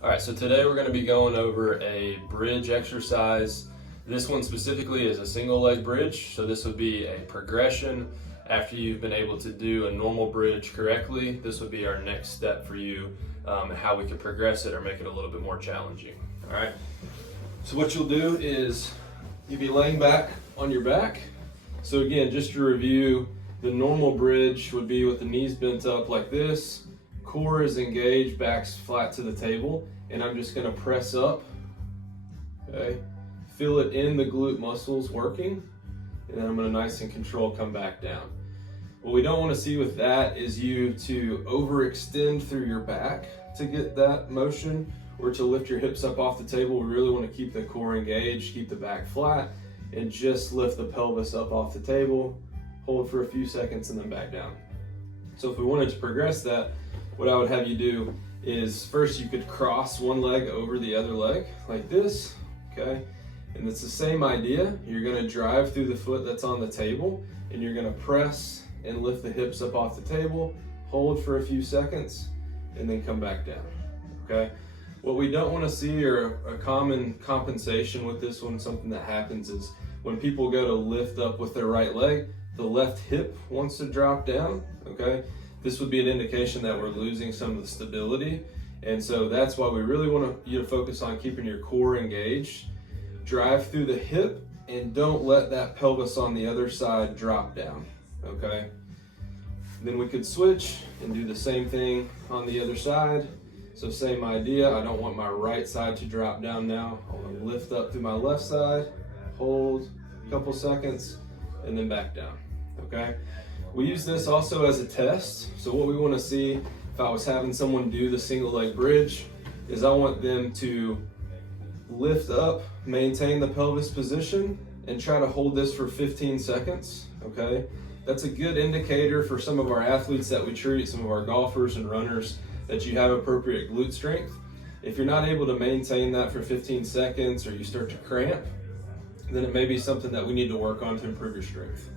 All right, so today we're going to be going over a bridge exercise. This one specifically is a single leg bridge, so this would be a progression. After you've been able to do a normal bridge correctly, this would be our next step for you, how we could progress it or make it a little bit more challenging. All right, so what you'll do is you'll be laying back on your back. So again, just to review, the normal bridge would be with the knees bent up like this, core is engaged, back's flat to the table, and I'm just gonna press up, okay? Feel it in the glute muscles working, and then I'm gonna nice and control come back down. What we don't wanna see with that is you to overextend through your back to get that motion, or to lift your hips up off the table. We really wanna keep the core engaged, keep the back flat, and just lift the pelvis up off the table, hold for a few seconds, and then back down. So if we wanted to progress that, what I would have you do is first you could cross one leg over the other leg like this, okay? And it's the same idea. You're gonna drive through the foot that's on the table, and you're gonna press and lift the hips up off the table, hold for a few seconds, and then come back down, okay? What we don't wanna see, or a common compensation with this one, something that happens is when people go to lift up with their right leg, the left hip wants to drop down, okay? This would be an indication that we're losing some of the stability. And so that's why we really want you to focus on keeping your core engaged. Drive through the hip and don't let that pelvis on the other side drop down, okay? Then we could switch and do the same thing on the other side. So same idea, I don't want my right side to drop down now. I want to lift up through my left side, hold a couple seconds, and then back down, okay? We use this also as a test. So what we want to see, if I was having someone do the single leg bridge, is I want them to lift up, maintain the pelvis position, and try to hold this for 15 seconds, okay? That's a good indicator for some of our athletes that we treat, some of our golfers and runners, that you have appropriate glute strength. If you're not able to maintain that for 15 seconds or you start to cramp, then it may be something that we need to work on to improve your strength.